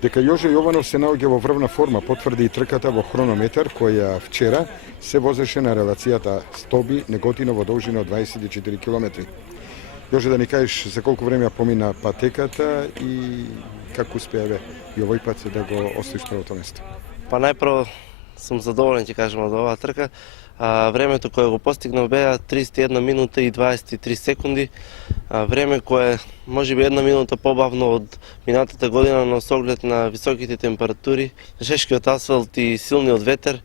Дека Јоже Јованов се наоѓа во врвна форма, потврди и трката во хронометар, која вчера се возеше на релацијата Стоби Неготино во должина од 24 км. Јоже, да ни кажеш за колку време помина патеката и како успеаве и овој пат да го оставиш првото место? Па најпрво сум задоволен, ќе кажем, од оваа трка. Времето кое го постигнав беа 31 минута и 23 секунди. Време кое може би една минута побавно од минатата година, но со оглед на високите температури, жешкиот асфалт и силниот ветер,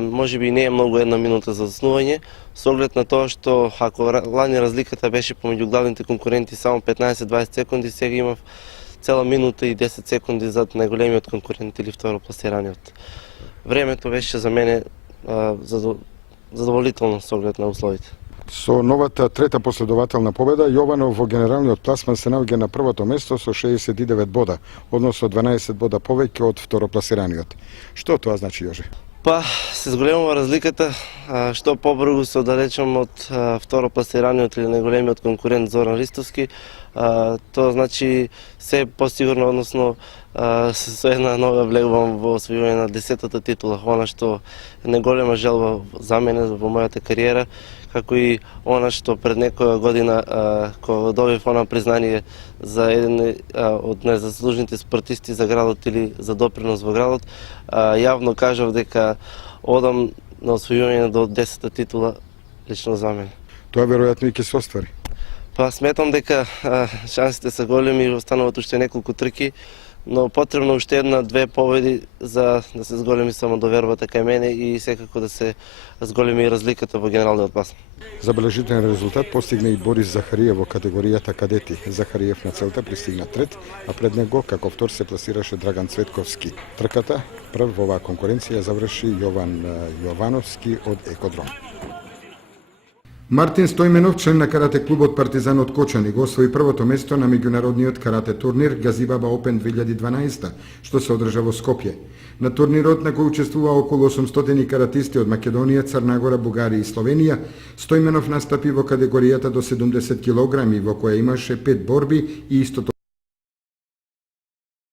може би не е многу една минута за заснување, со оглед на тоа што ако лани разликата беше помеѓу главните конкуренти само 15-20 секунди, сега имав цела минута и 10 секунди зад најголемиот конкурент или второпласираниот. Времето беше за мене задоволително со оглед на условите. Со новата трета последователна победа, Јованов во генералниот пласман се наоѓа на првото место со 69 бода, односно 12 бода повеќе од второпласираниот. Што тоа значи, Јоже? Па, се зголемува разликата, што побрзо се оддалечам од второпласираниот или најголемиот конкурент Зоран Ристовски. Тоа значи се посигурно, односно со една нога влегувам во освојување на 10-та титула, она што е неголема желба за мене во мојата кариера, како и она што пред некоја година кога добив она признание за еден од најзаслужните спортисти за градот или за допринос во градот, јавно кажав дека одам на освојување до 10-та титула лично за мене. Тоа веројатно и ќе се оствари. Па сметам дека шансите се големи и остануваат уште неколку трки, но потребно уште една-две победи за да се зголеми самодовербата кај мене и секако да се зголеми и разликата во генералниот пласман. Забележителен резултат постигна и Борис Захариев во категоријата кадети. Захариев на целта пристигна трет, а пред него како втор се пласираше Драган Цветковски. Трката прв во оваа конкуренција заврши Јован Јовановски од Екодром. Мартин Стојменов, член на карате клубот Партизан од Кочани, го освои првото место на меѓународниот карате турнир Газибаба Опен 2012, што се одржа во Скопје. На турнирот на кој учествува околу 800 каратисти од Македонија, Црна Гора, Бугарија и Словенија, Стојменов настапи во категоријата до 70 кг, во која имаше 5 борби и истото